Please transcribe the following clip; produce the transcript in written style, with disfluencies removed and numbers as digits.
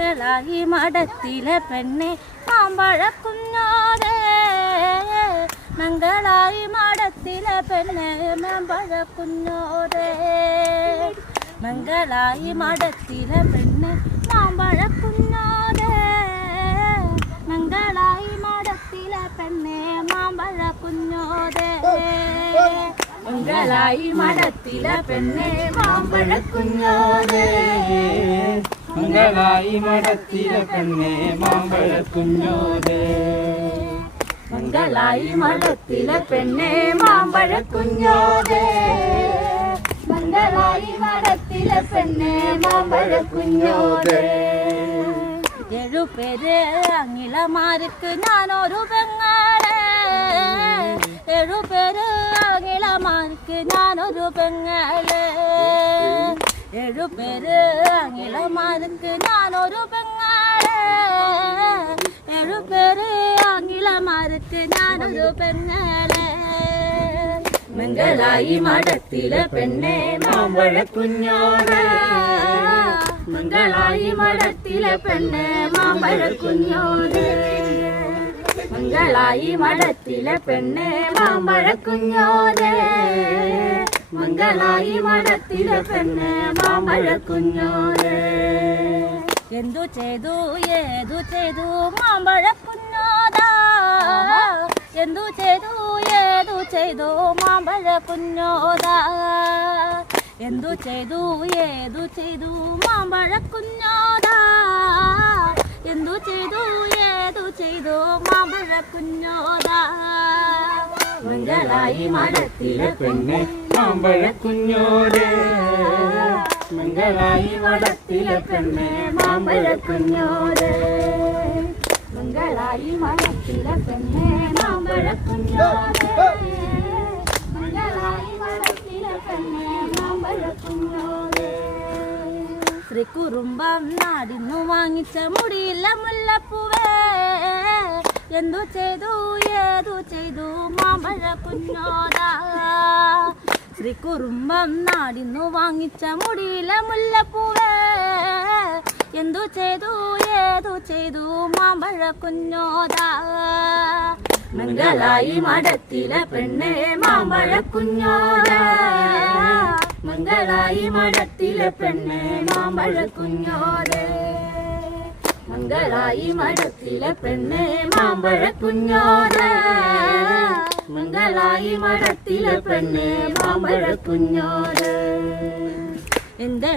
ായി മഠത്തിലെ പെണ്ണെ മാമ്പഴക്കുഞ്ഞോരേ മംഗളായി മഠത്തിലെ പെണ്ണെ മാമ്പഴക്കുഞ്ഞോരേ മംഗളായി മഠത്തിലെ പെണ്ണെ മാമ്പഴക്കുഞ്ഞോരേ മംഗളായി മഠത്തിലെ പെണ്ണെ മാമ്പഴക്കുഞ്ഞോരേ മംഗളായി മഠത്തിലെ പെണ്ണെ മാമ്പഴക്കുഞ്ഞോരേ മംഗളായി മഠത്തിലെ പെണ്ണെ മാമ്പഴക്കുഞ്ഞോരേ മംഗളായി മഠത്തിലെ പെണ്ണെ മാമ്പഴക്കുഞ്ഞോരേ മംഗളായി മഠത്തിലെ പെണ്ണെ മാമ്പഴക്കുഞ്ഞോരേ ഏഴുപേര് അങ്ങിളമാർക്ക് ഞാനൊരു പെങ്ങളെ ഏഴുപേര് അങ്ങിളമാർക്ക് ഞാനൊരു പെങ്ങളെ ഏഴുപേര് അങ്ങിളമാർക്ക് ഞാനൊരു പെങ്ങളെ ഏഴുപേര് അങ്ങിളമാർക്ക് ഞാനൊരു പെങ്ങളെ മംഗളായി മഠത്തിലെ പെണ്ണെ മാമ്പഴക്കുഞ്ഞോരേ മംഗളായി മഠത്തിലെ പെണ്ണെ മാമ്പഴക്കുഞ്ഞോരേ മംഗളായി മഠത്തിലെ പെണ്ണെ മാമ്പഴക്കുഞ്ഞോരേ മംഗളായി മഠത്തിലെ പെണ്ണെ മാമ്പഴക്കുഞ്ഞോരേ എന്തു ചെയ്തു ഏതു ചെയ്തു മാമ്പഴക്കുഞ്ഞോദാ എന്തു ചെയ്തു ഏതു ചെയ്തു മാമ്പഴക്കുഞ്ഞോദാ എന്തു ചെയ്തു ഏതു ചെയ്തു മാമ്പഴക്കുഞ്ഞോദാ എന്തു ചെയ്തു ഏതു ചെയ്തു മാമ്പഴക്കുഞ്ഞോദാ മംഗളായി മഠത്തിലെ പെണ്ണെ മാമ്പഴക്കുഞ്ഞോരേ മംഗളായി മഠത്തിലെ പെണ്ണെ മാമ്പഴക്കുഞ്ഞോരേ മംഗളായി മഠത്തിലെ പെണ്ണെ മാമ്പഴക്കുഞ്ഞോരേ മംഗളായി മഠത്തിലെ പെണ്ണെ മാമ്പഴക്കുഞ്ഞോരേ ശ്രീകുറുമ്പം നാടിന്നു വാങ്ങിച്ച മുടിയില്ല മുല്ലപ്പൂവേ എന്തു ചെയ്തു ഏതു ചെയ്തു മാമ്പഴക്കുഞ്ഞോദാ ശ്രീകുറുമ്പം നാടിന്നു വാങ്ങിച്ച മുടിയില മുല്ലപ്പൂവേ എന്തു ചെയ്തു ഏതു ചെയ്തു മാമ്പഴക്കുഞ്ഞോദാ മംഗളായി മഠത്തിലെ പെണ്ണെ മാമ്പഴക്കുഞ്ഞോരേ മംഗളായി മഠത്തിലെ പെണ്ണെ മാമ്പഴക്കുഞ്ഞോരേ മംഗളായി മഠത്തിലെ പെണ്ണെ മാമ്പഴക്കുഞ്ഞോരേ മംഗളായി മഠത്തിലെ പെണ്ണെ മാമ്പഴക്കുഞ്ഞോരേ എന്താ